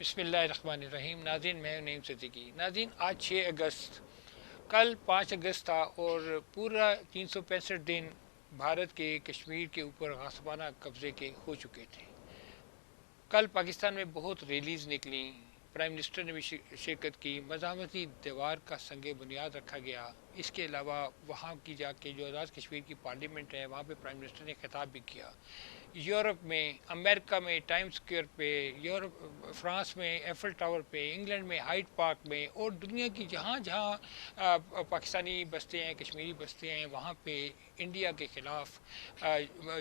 بسم اللہ الرحمن الرحیم۔ ناظرین، میں ہوں نعیم صدیقی۔ ناظرین، آج 6 اگست، کل 5 اگست تھا اور پورا 365 دن بھارت کے کشمیر کے اوپر غاصبانہ قبضے کے ہو چکے تھے۔ کل پاکستان میں بہت ریلیز نکلیں، پرائم منسٹر نے بھی شرکت کی، مزاحمتی دیوار کا سنگ بنیاد رکھا گیا۔ اس کے علاوہ وہاں کی جا کے جو آزاد کشمیر کی پارلیمنٹ ہے وہاں پہ پرائم منسٹر نے خطاب بھی کیا۔ یورپ میں، امریکہ میں ٹائم سکوئر پہ، فرانس میں ایفل ٹاور پہ، انگلینڈ میں ہائیڈ پارک میں، اور دنیا کی جہاں جہاں پاکستانی بستے ہیں، کشمیری بستے ہیں، وہاں پہ انڈیا کے خلاف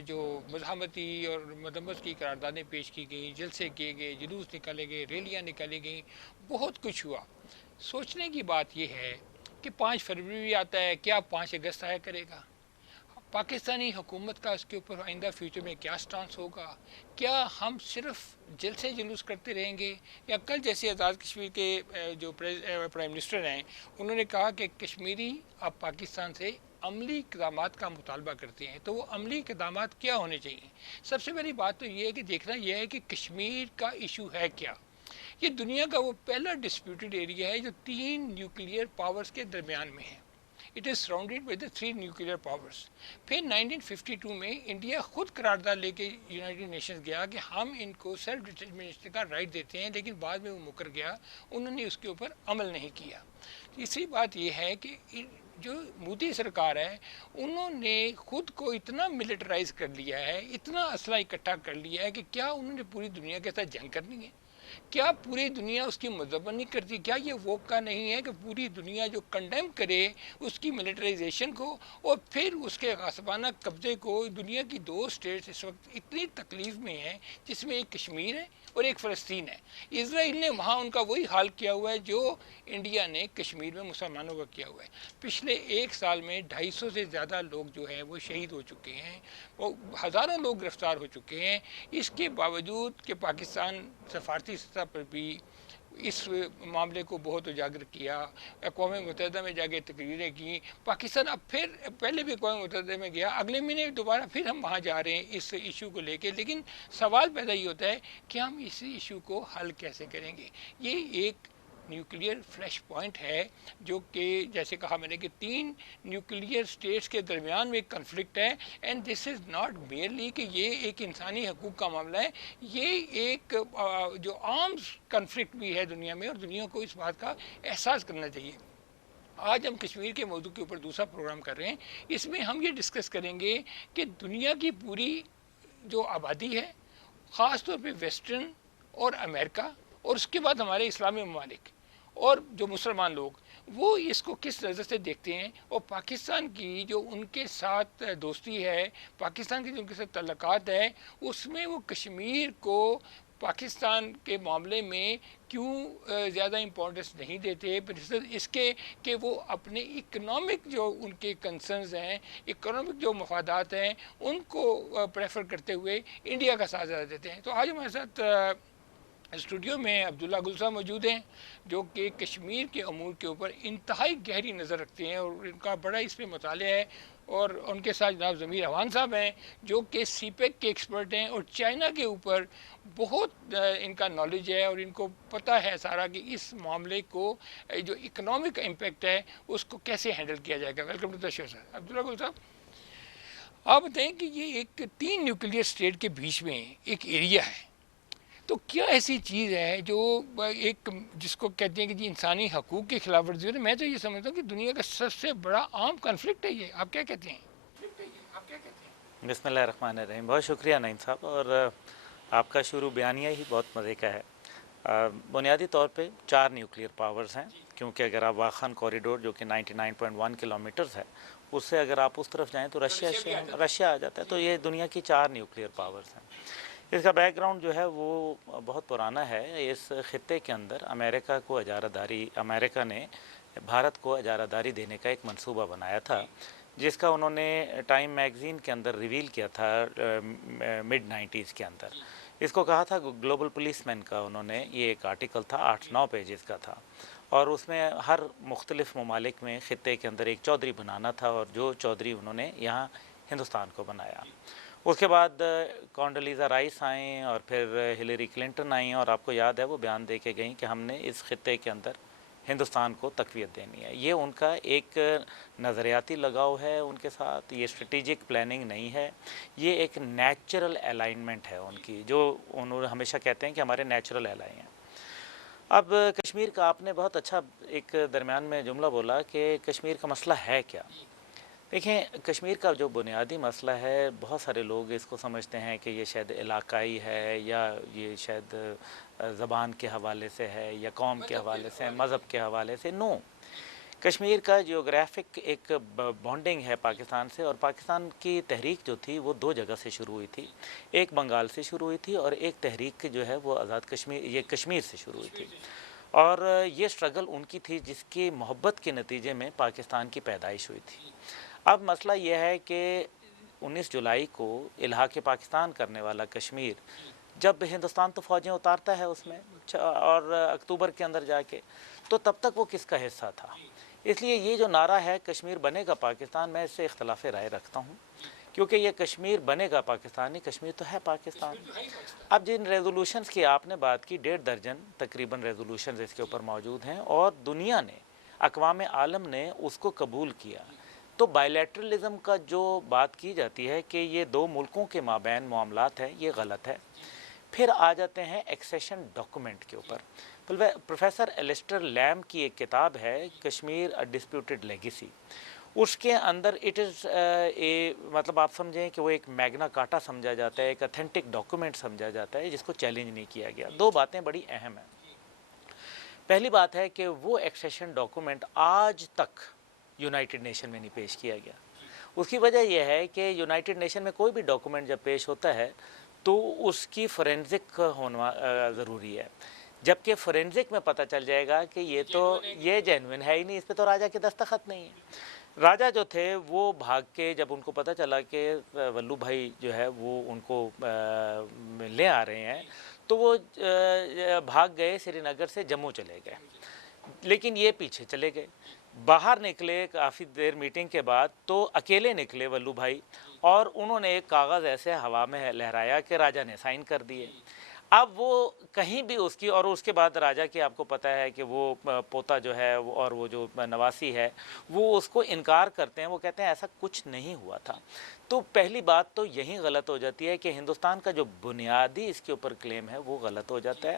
جو مزاحمتی اور مذمت کی قراردادیں پیش کی گئیں، جلسے کیے گئے، جلوس نکالے گئے، ریلیاں نکالی گئیں، بہت کچھ ہوا۔ سوچنے کی بات یہ ہے کہ 5 فروری بھی آتا ہے، کیا 5 اگست آیا کرے گا؟ پاکستانی حکومت کا اس کے اوپر آئندہ فیوچر میں کیا سٹانس ہوگا؟ کیا ہم صرف جلسے جلوس کرتے رہیں گے، یا کل جیسے آزاد کشمیر کے جو پرائم منسٹر ہیں انہوں نے کہا کہ کشمیری اب پاکستان سے عملی اقدامات کا مطالبہ کرتے ہیں، تو وہ عملی اقدامات کیا ہونے چاہیے؟ سب سے پہلی بات تو یہ ہے کہ دیکھنا یہ ہے کہ کشمیر کا ایشو ہے کیا۔ یہ دنیا کا وہ پہلا ڈسپیوٹڈ ایریا ہے جو 3 نیوکلیئر پاورز کے درمیان میں ہے۔ It is surrounded with 3 nuclear powers. پھر 1952 میں انڈیا خود قرارداد لے کے یونائٹڈ نیشنز گیا کہ ہم ان کو سیلف ڈٹرمنیشن کا رائٹ دیتے ہیں، لیکن بعد میں وہ مکر گیا، انہوں نے اس کے اوپر عمل نہیں کیا۔ تیسری بات یہ ہے کہ جو مودی سرکار ہے انہوں نے خود کو اتنا ملٹرائز کر لیا ہے، اتنا اسلحہ اکٹھا کر لیا ہے کہ کیا انہوں نے پوری دنیا کے ساتھ جنگ کرنی ہے؟ کیا پوری دنیا اس کی مذمت نہیں کرتی؟ کیا یہ موقع نہیں ہے کہ پوری دنیا جو کنڈیم کرے اس کی ملٹرائزیشن کو اور پھر اس کے غاصبانہ قبضے کو؟ دنیا کی 2 اسٹیٹس اس وقت اتنی تکلیف میں ہیں، جس میں ایک کشمیر ہے اور ایک فلسطین ہے۔ اسرائیل نے وہاں ان کا وہی حال کیا ہوا ہے جو انڈیا نے کشمیر میں مسلمانوں کا کیا ہوا ہے۔ پچھلے 1 سال میں 250 سے زیادہ لوگ جو ہیں وہ شہید ہو چکے ہیں، وہ ہزاروں لوگ گرفتار ہو چکے ہیں۔ اس کے باوجود کہ پاکستان سفارتی سطح پر بھی اس معاملے کو بہت اجاگر کیا، اقوام متحدہ میں جا کے تقریریں کی، پاکستان اب پھر پہلے بھی اقوام متحدہ میں گیا، اگلے مہینے دوبارہ پھر ہم وہاں جا رہے ہیں اس ایشو کو لے کے، لیکن سوال پیدا یہ ہوتا ہے کہ ہم اس ایشو کو حل کیسے کریں گے؟ یہ ایک نیوکلیئر فلیش پوائنٹ ہے جو کہ جیسے کہا میں نے کہ 3 نیوکلیئر اسٹیٹس کے درمیان میں ایک کنفلکٹ ہے، and this is not merely کہ یہ ایک انسانی حقوق کا معاملہ ہے، یہ ایک جو آرمز کنفلکٹ بھی ہے دنیا میں، اور دنیا کو اس بات کا احساس کرنا چاہیے۔ آج ہم کشمیر کے موضوع کے اوپر دوسرا پروگرام کر رہے ہیں، اس میں ہم یہ ڈسکس کریں گے کہ دنیا کی پوری جو آبادی ہے، خاص طور پہ ویسٹرن اور امریکہ، اور اس کے بعد ہمارے اسلامی ممالک اور جو مسلمان لوگ، وہ اس کو کس نظر سے دیکھتے ہیں، اور پاکستان کی جو ان کے ساتھ دوستی ہے، پاکستان کی جو ان کے ساتھ تعلقات ہے، اس میں وہ کشمیر کو پاکستان کے معاملے میں کیوں زیادہ امپورٹنس نہیں دیتے، اس کے کہ وہ اپنے اکنامک جو ان کے کنسرنز ہیں، اکنامک جو مفادات ہیں، ان کو پریفر کرتے ہوئے انڈیا کا ساتھ زیادہ دیتے ہیں۔ تو آج ہمارے ساتھ اسٹوڈیو میں عبداللہ گل صاحب موجود ہیں، جو کہ کشمیر کے امور کے اوپر انتہائی گہری نظر رکھتے ہیں اور ان کا بڑا اس پہ مطالعہ ہے، اور ان کے ساتھ جناب ضمیر احوان صاحب ہیں جو کہ سی پیک کے ایکسپرٹ ہیں اور چائنا کے اوپر بہت ان کا نالج ہے، اور ان کو پتہ ہے سارا کہ اس معاملے کو جو اکنامک امپیکٹ ہے اس کو کیسے ہینڈل کیا جائے گا۔ ویلکم ٹو دا شو سر۔ عبداللہ گل صاحب، آپ بتائیں کہ یہ ایک 3 نیوکلیئر اسٹیٹ کے بیچ میں ایک ایریا ہے، تو کیا ایسی چیز ہے جو ایک جس کو کہتے ہیں کہ جی انسانی حقوق کی خلاف ورزی ہے؟ میں تو یہ سمجھتا ہوں کہ دنیا کا سب سے بڑا عام کنفلکٹ ہے یہ، آپ کیا کہتے ہیں؟ بسم اللہ الرحمن الرحیم۔ بہت شکریہ نعیم صاحب، اور آپ کا شروع بیانیہ ہی بہت مزے کا ہے۔ بنیادی طور پہ 4 نیوکلیئر پاورز ہیں، کیونکہ اگر آپ واخان کوریڈور جو کہ 99.1 کلومیٹرز ہے، اس سے اگر آپ اس طرف جائیں تو رشیا آ جاتا ہے، تو یہ دنیا کی 4 نیوکلیئر پاورز ہیں۔ اس کا بیک گراؤنڈ جو ہے وہ بہت پرانا ہے۔ اس خطے کے اندر امریکہ نے بھارت کو اجارہ داری دینے کا ایک منصوبہ بنایا تھا، جس کا انہوں نے ٹائم میگزین کے اندر ریویل کیا تھا mid-90s کے اندر۔ اس کو کہا تھا گلوبل پولیس مین کا، انہوں نے یہ ایک آرٹیکل تھا 8-9 پیجز کا تھا، اور اس میں ہر مختلف ممالک میں خطے کے اندر ایک چودھری بنانا تھا، اور جو چودھری انہوں نے یہاں ہندوستان کو بنایا۔ اس کے بعد کونڈولیزا رائس آئیں اور پھر ہلیری کلنٹن آئیں، اور آپ کو یاد ہے وہ بیان دے کے گئیں کہ ہم نے اس خطے کے اندر ہندوستان کو تقویت دینی ہے۔ یہ ان کا ایک نظریاتی لگاؤ ہے ان کے ساتھ، یہ اسٹریٹجک پلاننگ نہیں ہے، یہ ایک نیچرل الائنمنٹ ہے ان کی، جو انہوں نے ہمیشہ کہتے ہیں کہ ہمارے نیچرل الائی ہیں۔ اب کشمیر کا آپ نے بہت اچھا ایک درمیان میں جملہ بولا کہ کشمیر کا مسئلہ ہے کیا۔ دیکھیں، کشمیر کا جو بنیادی مسئلہ ہے، بہت سارے لوگ اس کو سمجھتے ہیں کہ یہ شاید علاقائی ہے، یا یہ شاید زبان کے حوالے سے ہے، یا قوم کے حوالے سے، مذہب کے حوالے سے۔ نو، کشمیر کا جیوگرافک ایک بانڈنگ ہے پاکستان سے، اور پاکستان کی تحریک جو تھی وہ دو جگہ سے شروع ہوئی تھی، ایک بنگال سے شروع ہوئی تھی، اور ایک تحریک جو ہے وہ آزاد کشمیر، یہ کشمیر سے شروع ہوئی تھی، اور یہ سٹرگل ان کی تھی جس کی محبت کے نتیجے میں پاکستان کی پیدائش ہوئی تھی۔ اب مسئلہ یہ ہے کہ 19 جولائی کو الحاق پاکستان کرنے والا کشمیر، جب ہندوستان تو فوجیں اتارتا ہے اس میں، اور اکتوبر کے اندر جا کے، تو تب تک وہ کس کا حصہ تھا؟ اس لیے یہ جو نعرہ ہے کشمیر بنے گا پاکستان، میں اس سے اختلاف رائے رکھتا ہوں، کیونکہ یہ کشمیر بنے گا پاکستان نہیں، کشمیر تو ہے پاکستان۔ اب جن ریزولوشنز کی آپ نے بات کی، 1.5 درجن تقریباً ریزولوشنز اس کے اوپر موجود ہیں، اور دنیا نے، اقوام عالم نے اس کو قبول کیا۔ تو بائیلیٹرلزم کا جو بات کی جاتی ہے کہ یہ دو ملکوں کے مابین معاملات ہیں، یہ غلط ہے۔ پھر آ جاتے ہیں ایکسیشن ڈاکومنٹ کے اوپر۔ پروفیسر ایلسٹر لیم کی ایک کتاب ہے کشمیر اے ڈسپیوٹڈ لیگیسی، اس کے اندر اٹ از مطلب آپ سمجھیں کہ وہ ایک میگنا کارٹا سمجھا جاتا ہے، ایک اتھینٹک ڈاکومنٹ سمجھا جاتا ہے، جس کو چیلنج نہیں کیا گیا۔ دو باتیں بڑی اہم ہیں۔ پہلی بات ہے کہ وہ ایکسیشن ڈاکومنٹ آج تک یونائٹڈ نیشن میں نہیں پیش کیا گیا۔ اس کی وجہ یہ ہے کہ یونائٹڈ نیشن میں کوئی بھی ڈاکومنٹ جب پیش ہوتا ہے تو اس کی فورینزک ہونا ضروری ہے، جبکہ فورینزک میں پتہ چل جائے گا کہ یہ جینوئن ہے ہی نہیں، اس پہ تو راجہ کے دستخط نہیں ہے۔ راجہ جو تھے وہ بھاگ کے، جب ان کو پتہ چلا کہ ولو بھائی جو ہے وہ ان کو لے آ رہے ہیں، تو وہ بھاگ گئے، سری نگر سے جموں چلے گئے، لیکن یہ پیچھے چلے گئے۔ باہر نکلے کافی دیر میٹنگ کے بعد تو اکیلے نکلے ولو بھائی، اور انہوں نے ایک کاغذ ایسے ہوا میں لہرایا کہ راجہ نے سائن کر دیے۔ اب وہ کہیں بھی اس کی، اور اس کے بعد راجہ کی آپ کو پتہ ہے کہ وہ پوتا جو ہے اور وہ جو نواسی ہے وہ اس کو انکار کرتے ہیں، وہ کہتے ہیں ایسا کچھ نہیں ہوا تھا۔ تو پہلی بات تو یہی غلط ہو جاتی ہے کہ ہندوستان کا جو بنیادی اس کے اوپر کلیم ہے وہ غلط ہو جاتا ہے۔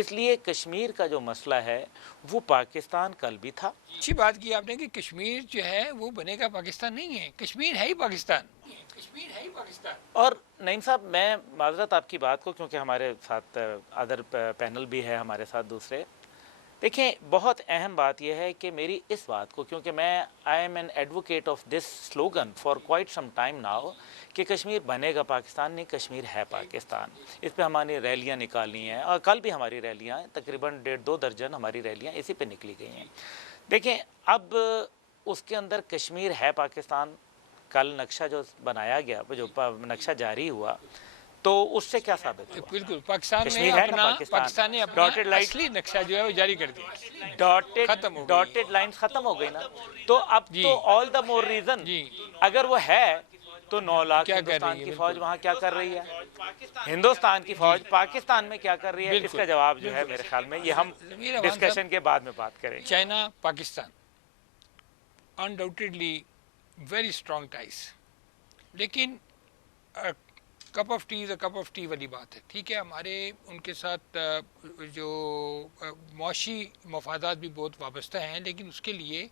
اس لیے کشمیر کا جو مسئلہ ہے وہ پاکستان کل بھی تھا۔ اچھی بات کی آپ نے کہ کشمیر جو ہے وہ بنے گا پاکستان نہیں ہے، کشمیر ہے ہی پاکستان، کشمیر ہے ہی پاکستان۔ اور نعیم صاحب، میں معذرت آپ کی بات کو، کیونکہ ہمارے ساتھ ادر پینل بھی ہے ہمارے ساتھ دوسرے، دیکھیں بہت اہم بات یہ ہے کہ میری اس بات کو، کیونکہ میں I am an advocate of this slogan for quite some time now, کہ کشمیر بنے گا پاکستان نہیں، کشمیر ہے پاکستان۔ اس پہ ہماری ریلیاں نکالی ہیں، اور کل بھی ہماری ریلیاں تقریباً 1.5-2 درجن ہماری ریلیاں اسی پہ نکلی گئی ہیں۔ دیکھیں اب اس کے اندر کشمیر ہے پاکستان، کل نقشہ جو بنایا گیا، جو نقشہ جاری ہوا، تو اس سے کیا ثابت ہوا؟ بالکل، پاکستان نے کشمیر ہے نا اپنا پاکستان، پاکستان نے اپنا ڈاٹڈ لائن، اصلی نقشہ جو ہے وہ جاری کر دیا، ختم ہو گئی۔ ڈاٹڈ لائنز ختم ہو گئی نا، تو اب تو آل دا مور ریزن، اگر وہ ہے تو 9 لاکھ ہندوستان کی فوج وہاں کیا کر رہی ہے؟ ہندوستان کی فوج پاکستان میں کیا کر رہی ہے؟ اس کا جواب جو ہے میرے خیال میں یہ ہم ڈسکشن کے بعد میں بات کریں۔ China Pakistan undoubtedly very strong ties, لیکن cup of tea is a cup of tea والی بات ہے، ٹھیک ہے، ہمارے ان کے ساتھ جو معاشی مفادات بھی بہت وابستہ ہیں، لیکن اس کے لیے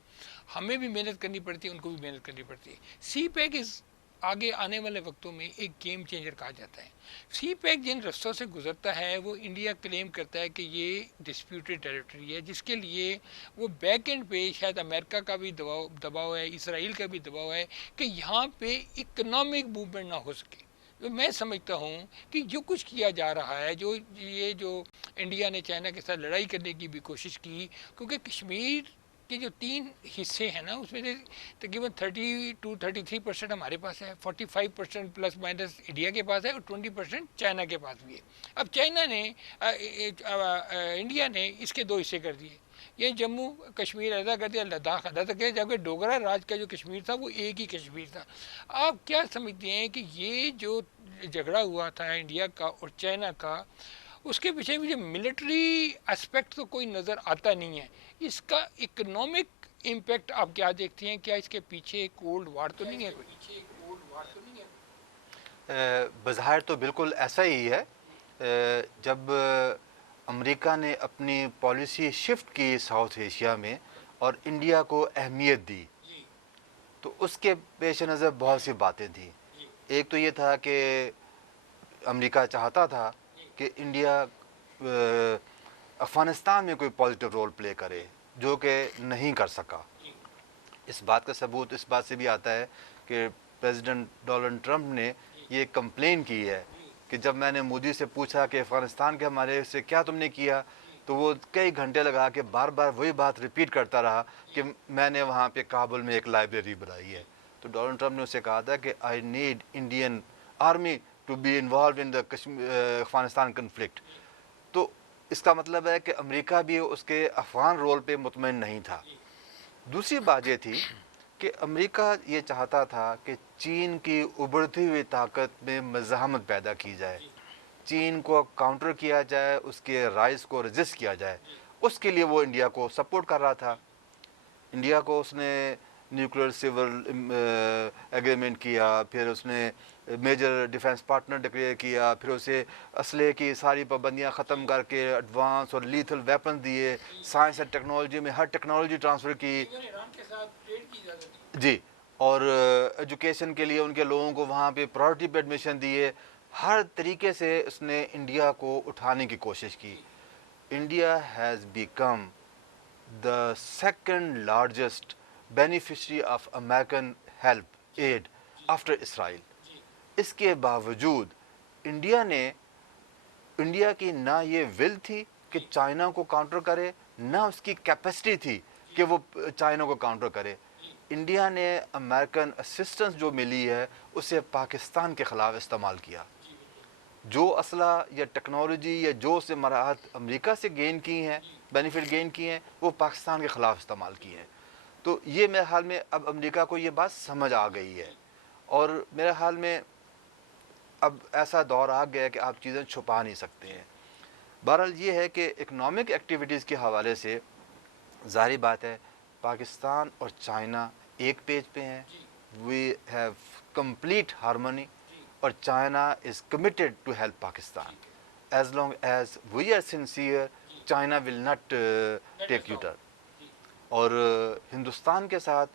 ہمیں بھی محنت کرنی پڑتی ہے، ان کو بھی محنت کرنی پڑتی ہے۔ سی پیک از آگے آنے والے وقتوں میں ایک گیم چینجر کہا جاتا ہے۔ سی پیک جن رستوں سے گزرتا ہے وہ انڈیا کلیم کرتا ہے کہ یہ ڈسپیوٹڈ ٹیریٹری ہے، جس کے لیے وہ بیک اینڈ پہ شاید امریکہ کا بھی دباؤ ہے، اسرائیل کا بھی دباؤ ہے کہ یہاں پہ اکنامک موومنٹ نہ ہو سکے۔ تو میں سمجھتا ہوں کہ جو کچھ کیا جا رہا ہے، جو انڈیا نے چائنا کے ساتھ لڑائی کرنے کی بھی کوشش کی، کیونکہ کشمیر کے جو 3 حصے ہیں نا، اس میں سے تقریباً 32-33% ہمارے پاس ہے، 45% پلس مائنس انڈیا کے پاس ہے، اور 20% چائنا کے پاس بھی ہے۔ اب چائنا نے انڈیا نے اس کے 2 حصے کر دیے، یہ جموں کشمیر علیحدہ کر دیا، لداخ علیحدہ کر دیا، جبکہ ڈوگرا راج کا جو کشمیر تھا وہ ایک ہی کشمیر تھا. آپ کیا سمجھتے ہیں کہ یہ جو جھگڑا ہوا تھا انڈیا کا اور چائنا کا، اس کے پیچھے بھی جو ملٹری اسپیکٹ تو کوئی نظر آتا نہیں ہے، اس کا اکنامک امپیکٹ آپ کیا دیکھتے ہیں؟ کیا اس کے پیچھے کولڈ وار تو نہیں ہے کوئی؟ بظاہر تو بالکل ایسا ہی ہے. جب امریکہ نے اپنی پالیسی شفٹ کی ساؤتھ ایشیا میں اور انڈیا کو اہمیت دی، تو اس کے پیش نظر بہت سی باتیں تھیں. ایک تو یہ تھا کہ امریکہ چاہتا تھا کہ انڈیا افغانستان میں کوئی پازیٹیو رول پلے کرے، جو کہ نہیں کر سکا. اس بات کا ثبوت اس بات سے بھی آتا ہے کہ پریزیڈنٹ ڈونلڈ ٹرمپ نے یہ کمپلین کی ہے کہ جب میں نے مودی سے پوچھا کہ افغانستان کے ہمارے سے کیا تم نے کیا، تو وہ کئی گھنٹے لگا کے بار بار وہی بات ریپیٹ کرتا رہا کہ میں نے وہاں پہ کابل میں ایک لائبریری بنائی ہے. تو ڈونلڈ ٹرمپ نے اسے کہا تھا کہ I need Indian army to be involved in the Afghanistan conflict. تو اس کا مطلب ہے کہ امریکہ بھی اس کے افغان رول پہ مطمئن نہیں تھا. دوسری بات یہ تھی کہ امریکہ یہ چاہتا تھا کہ چین کی ابھرتی ہوئی طاقت میں مزاحمت پیدا کی جائے، چین کو کاؤنٹر کیا جائے، اس کے رائز کو رجسٹ کیا جائے. اس کے لیے وہ انڈیا کو سپورٹ کر رہا تھا. انڈیا کو اس نے نیوکلیر سول ایگریمنٹ کیا، پھر اس نے میجر ڈیفنس پارٹنر ڈکلیئر کیا، پھر اسے اسلحے کی ساری پابندیاں ختم کر کے ایڈوانس اور لیتھل ویپن دیے، سائنس اینڈ ٹیکنالوجی میں ہر ٹیکنالوجی ٹرانسفر کی. جی، اور ایجوکیشن کے لیے ان کے لوگوں کو وہاں پہ پرائورٹی پہ ایڈمیشن دیے. ہر طریقے سے اس نے انڈیا کو اٹھانے کی کوشش کی. India has become the second largest beneficiary of American help aid after Israel. اس کے باوجود انڈیا کی نہ یہ ول تھی کہ چائنا کو کاؤنٹر کرے، نہ اس کی کیپیسٹی تھی کہ وہ چائنا کو کاؤنٹر کرے. انڈیا نے امریکن اسسٹنس جو ملی ہے اسے پاکستان کے خلاف استعمال کیا. جو اسلحہ یا ٹیکنالوجی یا جو سے مراحت امریکہ سے گین کی ہیں، بینیفٹ گین کی ہیں، وہ پاکستان کے خلاف استعمال کی ہیں. تو یہ میرے حال میں اب امریکہ کو یہ بات سمجھ آ گئی ہے، اور میرے حال میں اب ایسا دور آ گیا کہ آپ چیزیں چھپا نہیں سکتے ہیں. بہرحال یہ ہے کہ اکنامک ایکٹیویٹیز کے حوالے سے ظاہری بات ہے پاکستان اور چائنا ایک پیج پہ ہیں. وی ہیو کمپلیٹ ہارمونی، اور China is committed to help Pakistan. As long as we are sincere, China will not take U turn. اور ہندوستان کے ساتھ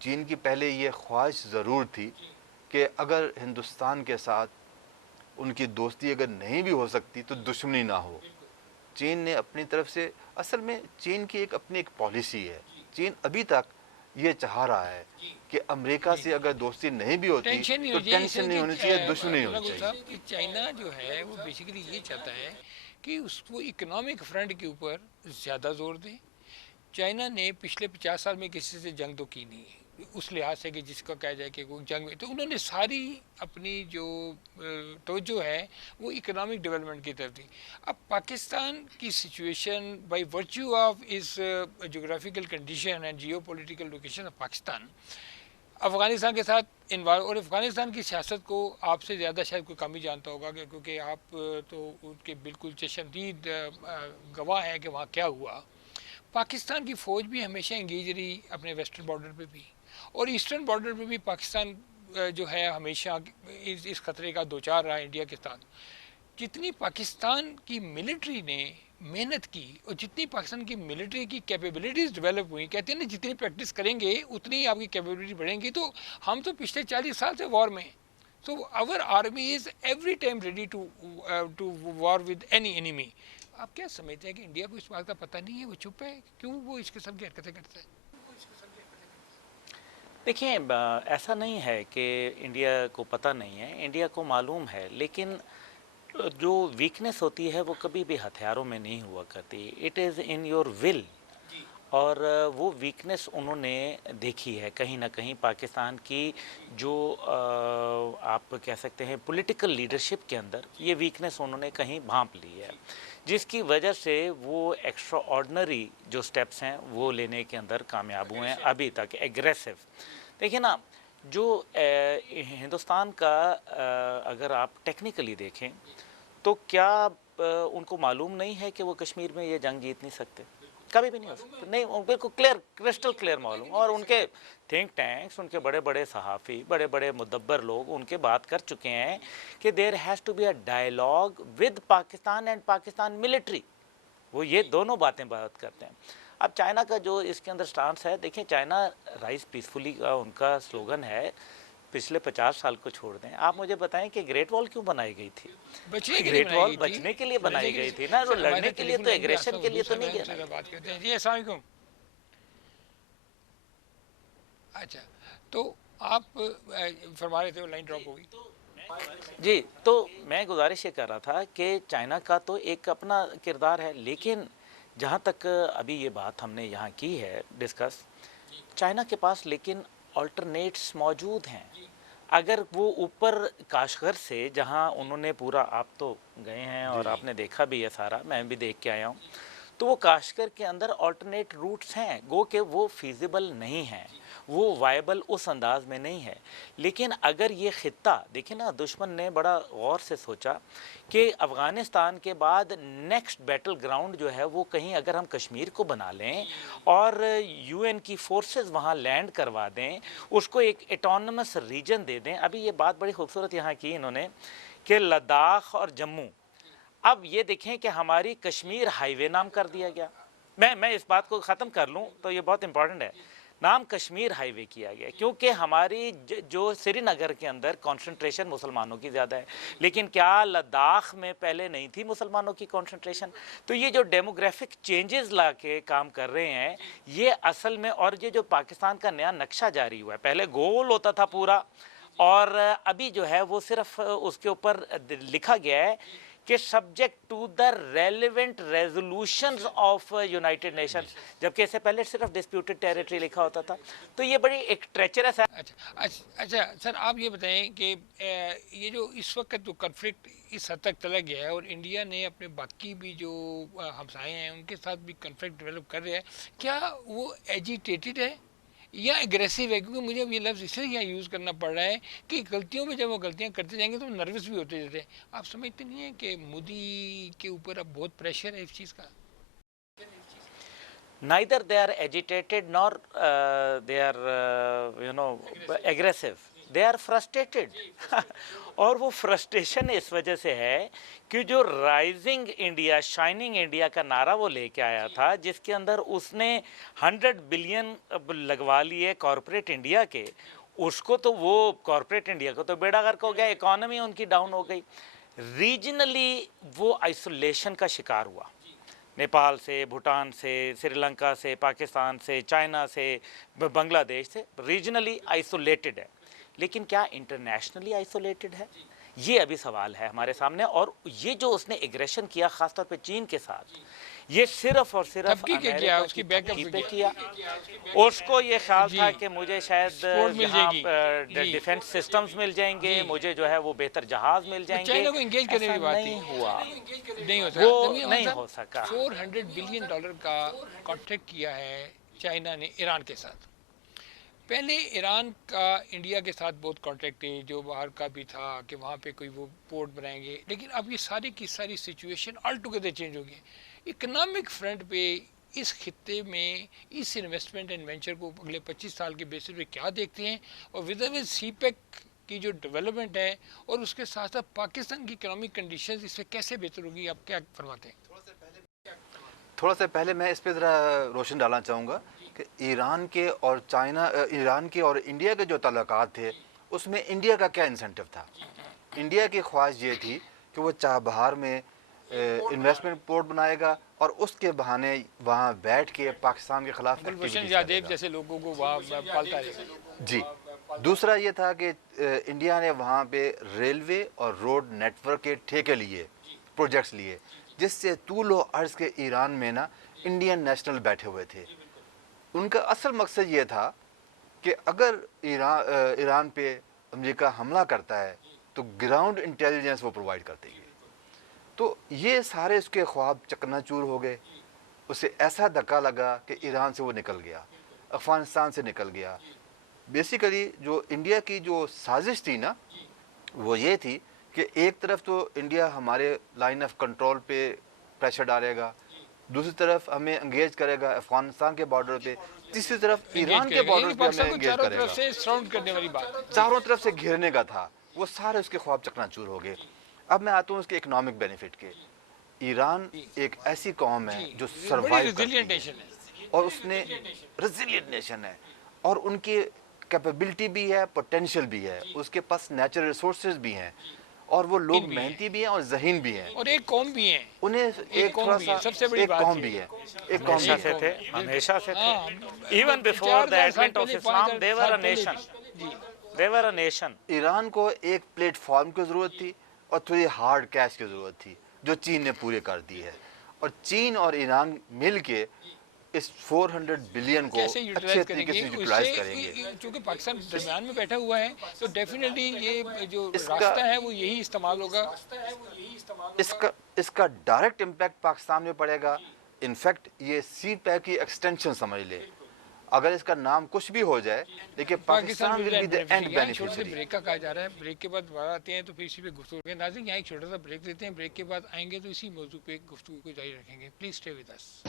چین کی پہلے یہ خواہش ضرور تھی کہ اگر ہندوستان کے ساتھ ان کی دوستی اگر نہیں بھی ہو سکتی تو دشمنی نہ ہو. چین نے اپنی طرف سے، اصل میں چین کی اپنی ایک پالیسی ہے. چین ابھی تک یہ چاہ رہا ہے کہ امریکہ سے اگر دوستی نہیں بھی ہوتی تو ٹینشن نہیں ہونی چاہیے، دشمنی نہیں ہونی چاہیے. چائنا جو ہے وہ بیسیکلی یہ چاہتا ہے کہ اس کو اکنامک فرنٹ کے اوپر زیادہ زور دیں. چائنا نے پچھلے 50 سال میں کسی سے جنگ تو کی نہیں اس لحاظ سے کہ جس کا کہا جائے کہ کوئی جنگ میں، تو انہوں نے ساری اپنی جو توجہ ہے وہ اکنامک ڈیولپمنٹ کی طرف دی. اب پاکستان کی situation by virtue of this geographical condition and geopolitical location of Pakistan Afghanistan کے ساتھ انوالو، اور افغانستان کی سیاست کو آپ سے زیادہ شاید کوئی کم ہی جانتا ہوگا کیونکہ آپ تو ان کے بالکل چشمدید گواہ ہیں کہ وہاں کیا ہوا. پاکستان کی فوج بھی ہمیشہ انگیج رہی اپنے ویسٹرن بارڈر پہ بھی، اور ایسٹرن بارڈر پہ بھی پاکستان جو ہے ہمیشہ اس خطرے کا دوچار رہا انڈیا کے ساتھ. جتنی پاکستان کی ملٹری نے محنت کی اور جتنی پاکستان کی ملٹری کی کیپیبلٹیز ڈیولپ ہوئی، کہتے ہیں نا جتنی پریکٹس کریں گے اتنی ہی آپ کی کیپیبلٹی بڑھیں گی. تو ہم تو پچھلے 40 سال سے وار میں، تو our army is every time ready to war with any enemy. آپ کیا سمجھتے ہیں کہ انڈیا کو اس بات کا پتہ نہیں ہے، وہ چپ ہے، کیوں وہ اس قسم کی حرکتیں کرتا ہے؟ دیکھیں، ایسا نہیں ہے کہ انڈیا کو پتہ نہیں ہے، انڈیا کو معلوم ہے، لیکن جو ویکنس ہوتی ہے وہ کبھی بھی ہتھیاروں میں نہیں ہوا کرتی. It is in your will. اور وہ ویکنس انہوں نے دیکھی ہے کہیں نہ کہیں پاکستان کی جو آپ کہہ سکتے ہیں پولیٹیکل لیڈرشپ کے اندر یہ ویکنس انہوں نے کہیں بھانپ لی ہے، جس کی وجہ سے وہ ایکسٹرا آرڈنری جو سٹیپس ہیں وہ لینے کے اندر کامیاب ہوئے ہیں ابھی تک، ایگریسو۔ دیکھیں نا، جو ہندوستان کا اگر آپ ٹیکنیکلی دیکھیں تو کیا ان کو معلوم نہیں ہے کہ وہ کشمیر میں یہ جنگ جیت نہیں سکتے؟ کبھی بھی نہیں ہو سکتا، نہیں، بالکل کلیئر، کرسٹل کلیئر معلوم، اور ان کے تھنک ٹینکس، ان کے بڑے بڑے صحافی، بڑے بڑے مدبر لوگ ان کے بات کر چکے ہیں کہ there has to be a dialogue with Pakistan and Pakistan military, وہ یہ دونوں باتیں بات کرتے ہیں۔ اب چائنا کا جو اس کے اندر سٹانس ہے، دیکھیں چائنا رائز پیسفلی کا ان کا سلوگن ہے، پچھلے 50 سال کو چھوڑ دیں، آپ مجھے بتائیں کہ گریٹ وال کیوں بنائی گئی تھی؟ گریٹ وال بچنے کے لیے بنائی گئی تھی نا، لڑنے کے لیے تو ایگریشن کے لیے تو نہیں گیا۔ بات کرتے ہیں جی، السلام علیکم۔ اچھا، تو آپ فرما رہے تھے، لائن ڈراپ ہو گئی جی، تو میں گزارش یہ کر رہا تھا کہ چائنا کا تو ایک اپنا کردار ہے، لیکن جہاں تک ابھی یہ بات ہم نے یہاں کی ہے ڈسکس، چائنا کے پاس لیکن آلٹرنیٹس موجود ہیں۔ اگر وہ اوپر کاشغر سے، جہاں انہوں نے پورا، آپ تو گئے ہیں اور آپ نے دیکھا بھی ہے سارا، میں بھی دیکھ کے آیا ہوں، تو وہ کاشغر کے اندر آلٹرنیٹ روٹس ہیں، گو کہ وہ فیزیبل نہیں ہیں، وہ وائبل اس انداز میں نہیں ہے۔ لیکن اگر یہ خطہ دیکھیں نا، دشمن نے بڑا غور سے سوچا کہ افغانستان کے بعد نیکسٹ بیٹل گراؤنڈ جو ہے وہ کہیں اگر ہم کشمیر کو بنا لیں اور یو این کی فورسز وہاں لینڈ کروا دیں، اس کو ایک اٹانومس ریجن دے دیں۔ ابھی یہ بات بڑی خوبصورت یہاں کی انہوں نے کہ لداخ اور جموں، اب یہ دیکھیں کہ ہماری کشمیر ہائی وے نام کر دیا گیا۔ میں اس بات کو ختم کر لوں تو یہ بہت امپورٹنٹ ہے، نام کشمیر ہائی وے کیا گیا کیونکہ ہماری جو سری نگر کے اندر کانسنٹریشن مسلمانوں کی زیادہ ہے، لیکن کیا لداخ میں پہلے نہیں تھی مسلمانوں کی کانسنٹریشن؟ تو یہ جو ڈیموگرافک چینجز لا کے کام کر رہے ہیں یہ اصل میں، اور یہ جو پاکستان کا نیا نقشہ جاری ہوا ہے، پہلے گول ہوتا تھا پورا، اور ابھی جو ہے وہ صرف اس کے اوپر لکھا گیا ہے کہ subject to the relevant resolutions of United Nations, جبکہ اس سے پہلے صرف ڈسپیوٹڈ ٹیریٹری لکھا ہوتا تھا۔ تو یہ بڑی ایک ٹریچرس ہے۔ اچھا سر، آپ یہ بتائیں کہ یہ جو اس وقت جو کنفلکٹ اس حد تک چلا گیا ہے اور انڈیا نے اپنے باقی بھی جو ہمسائے ہیں ان کے ساتھ بھی کنفلکٹ ڈیولپ کر رہا ہے، کیا وہ ایجیٹیٹڈ ہے یا اگریسو ہے؟ کیونکہ مجھے اب یہ لفظ اس لیے یہاں یوز کرنا پڑ رہا ہے کہ غلطیوں میں جب وہ غلطیاں کرتے جائیں گے تو نروس بھی ہوتے جاتے ہیں۔ آپ سمجھتے نہیں ہیں کہ مودی کے اوپر اب بہت پریشر ہے اس چیز کا؟ Neither they are agitated nor they are aggressive. They are frustrated. اور وہ فرسٹریشن اس وجہ سے ہے کہ جو رائزنگ انڈیا، شائننگ انڈیا کا نعرہ وہ لے کے آیا تھا، جس کے اندر اس نے 100 بلین لگوا لیے کارپوریٹ انڈیا کے، اس کو تو وہ کارپوریٹ انڈیا کو تو بیڑا غرق ہو گیا، اکانومی ان کی ڈاؤن ہو گئی، ریجنلی وہ آئسولیشن کا شکار ہوا، نیپال سے، بھوٹان سے، سری لنکا سے، پاکستان سے، چائنا سے، بنگلہ دیش سے، ریجنلی آئسولیٹڈ ہے۔ لیکن کیا انٹرنیشنلی آئسولیٹڈ ہے؟ یہ ابھی سوال ہے ہمارے سامنے، اور یہ جو اس نے ایگریشن کیا خاص طور پہ چین کے ساتھ، یہ صرف اور صرف امریکہ کی تھپکی پہ کیا۔ اس کو یہ خیال تھا کہ مجھے شاید یہاں ڈیفنس سسٹمز مل جائیں گے، مجھے جو ہے وہ بہتر جہاز مل جائیں گے، ایسا نہیں ہوا، وہ نہیں ہو سکا۔ $400 بلین کا کانٹریکٹ کیا ہے چائنا نے ایران کے ساتھ۔ پہلے ایران کا انڈیا کے ساتھ بہت کانٹیکٹ ہے، جو باہر کا بھی تھا کہ وہاں پہ کوئی وہ پورٹ بنائیں گے، لیکن اب یہ ساری کی ساری سچویشن آل ٹوگیدر چینج ہو گئی ہے۔ اکنامک فرنٹ پہ اس خطے میں اس انویسٹمنٹ اینڈ وینچر کو اگلے 25 سال کے بیسس پہ کیا دیکھتے ہیں، اور ود ان سی پیک کی جو ڈیولپمنٹ ہے اور اس کے ساتھ ساتھ پاکستان کی اکنامک کنڈیشنز اس سے کیسے بہتر ہوگی، آپ کیا فرماتے ہیں؟ تھوڑا سا پہلے میں اس پہ ذرا روشن ڈالنا چاہوں گا کہ ایران کے اور انڈیا کے جو تعلقات تھے اس میں انڈیا کا کیا انسینٹو تھا؟ انڈیا کی خواہش یہ تھی کہ وہ چابہار میں انویسٹمنٹ پورٹ بنائے گا اور اس کے بہانے وہاں بیٹھ کے پاکستان کے خلاف گلبشن یادیب جیسے لوگوں کو وہاں پالتا ہے۔ جی، دوسرا یہ تھا کہ انڈیا نے وہاں پہ ریلوے اور روڈ نیٹ ورک کے ٹھیکے لیے، پروجیکٹس لیے، جس سے طول و عرض کے ایران میں نا انڈین نیشنل بیٹھے ہوئے تھے، ان کا اصل مقصد یہ تھا کہ اگر ایران پہ امریکہ حملہ کرتا ہے تو گراؤنڈ انٹیلیجنس وہ پرووائڈ کرتے ہیں. تو یہ سارے اس کے خواب چکنا چور ہو گئے. اسے ایسا دھکا لگا کہ ایران سے وہ نکل گیا, افغانستان سے نکل گیا. بیسیکلی جو انڈیا کی جو سازش تھی نا وہ یہ تھی کہ ایک طرف تو انڈیا ہمارے لائن آف کنٹرول پہ پریشر ڈالے گا, دوسری طرف ہمیں انگیج کرے گا افغانستان کے بارڈر پہ, تیسری طرف ایران کے بارڈر پہ ہمیں انگیج کرے گا. چاروں طرف سے گھیرنے کا تھا. وہ سارے اس کے خواب چکنا چور ہو گئے. اب میں آتا ہوں اس کے اکنامک بینیفٹ کے. ایران ایک ایسی قوم ہے جو سروائیو کرتی ہے اور اس نے ریزیلینٹ نیشن ہے, اور ان کی کیپیبلٹی بھی ہے, پوٹینشیل بھی ہے, اس کے پاس نیچرل ریسورسز بھی ہیں, اور وہ لوگ محنتی بھی ہیں اور ذہین بھی ہیں, اور ایک قوم بھی ہیں. انہیں ایک تھوڑا سا ایک قوم بھی ہے, ایک قوم ہمیشہ سے تھے, ہمیشہ سے تھے. Even before the advent of Islam they were a nation. They were a nation. Iran کو ایک پلیٹ فارم کی ضرورت تھی اور تھوڑی ہارڈ کیش کی ضرورت تھی جو چین نے پورے کر دی ہے, اور چین اور ایران مل کے اس 400 بلین کو اچھے طریقے سے یوٹیلائز کریں گے. چونکہ پاکستان درمیان میں بیٹھا ہوا ہے تو ڈیفینیٹلی یہ جو راستہ ہے وہ یہی استعمال ہوگا. اس کا ڈائریکٹ امپیکٹ پاکستان میں پڑے گا. انفیکٹ یہ سی پیک کی ایکسٹینشن سمجھ لے, اگر اس کا نام کچھ بھی ہو جائے لیکن Pakistan will be the end beneficiary. Break کا کہا جا رہا ہے, بریک کے بعد دوبارہ آتے ہیں تو پھر اسی پہ گفتگو کریں. ناظرین یہاں ایک چھوٹا سا بریک دیتے ہیں, بریک کے بعد آئیں گے تو اسی موضوع پہ گفتگو کو جاری رکھیں گے. Please stay with us.